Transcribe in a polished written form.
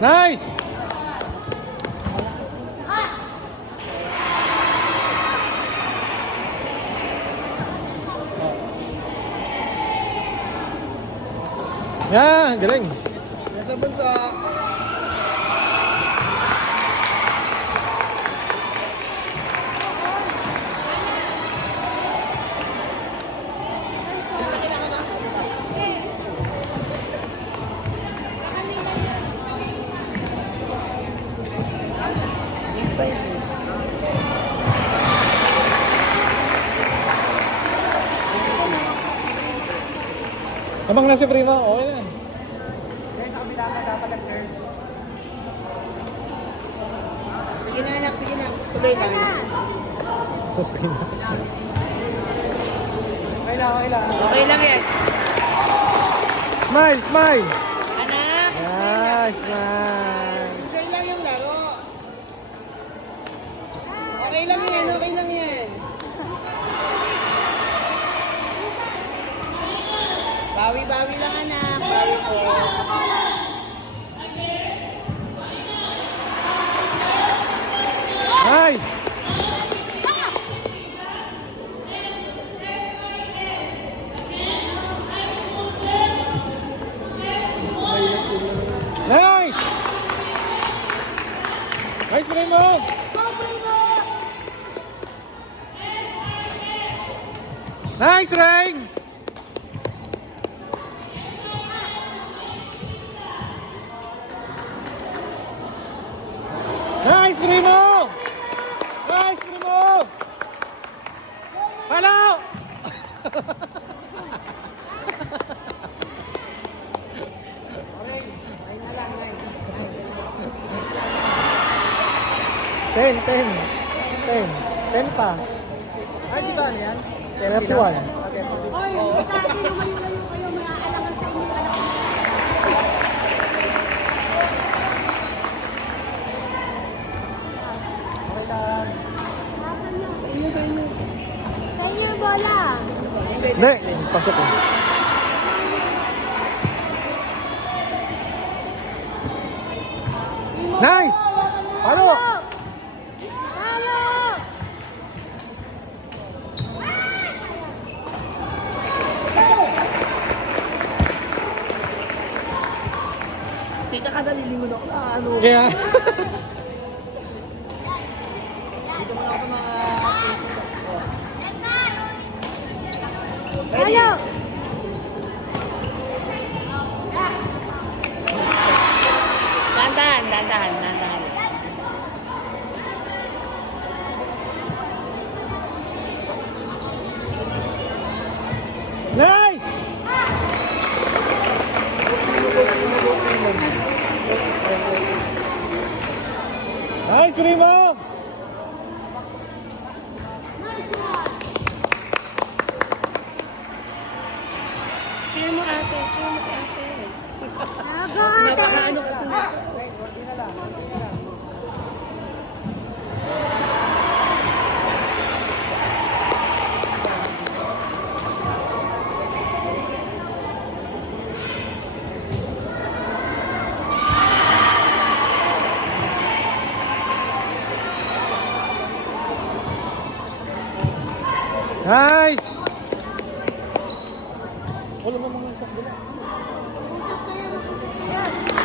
Nice! Yan, galing. Nasa bunso. Inside. Abang na si Prima, okay yan. Sige na anak, sige na. Tuloy lang anak. Tapos Prima. Okay lang yan. Smile, smile! Anak, Yes, smile! enjoy lang yung laro. Okay lang yan, okay lang yan. Bawi-bawi lang anak, bawi po. Nice! Nice! Nice, Primo! Nice, Rain! Nice, Primo! Nice, Primo! Hello! Ten pa. Ay, di ba ano yan? 31. Hoy, kasi lumayo-layo kayo, may aalangan sa inyo anak. Nasaan nyo? Sa inyo, sa inyo. Sa inyo yung bola. Hindi, Hindi, pasok ko. Nice! Ano? Halo! Tita ka nalilingon ako na ano. Kaya, Dito muna ako sa mga cases sa score. Ready? Halo! Dahan-dahan, dahan-dahan, dahan-dahan. nice! Nice, Primo! Cheer mo ate, cheer mo si ate. Aga! Napakaano kasi na. Nice! Wala mo mga sakbo. Usap kayo, usap kayo.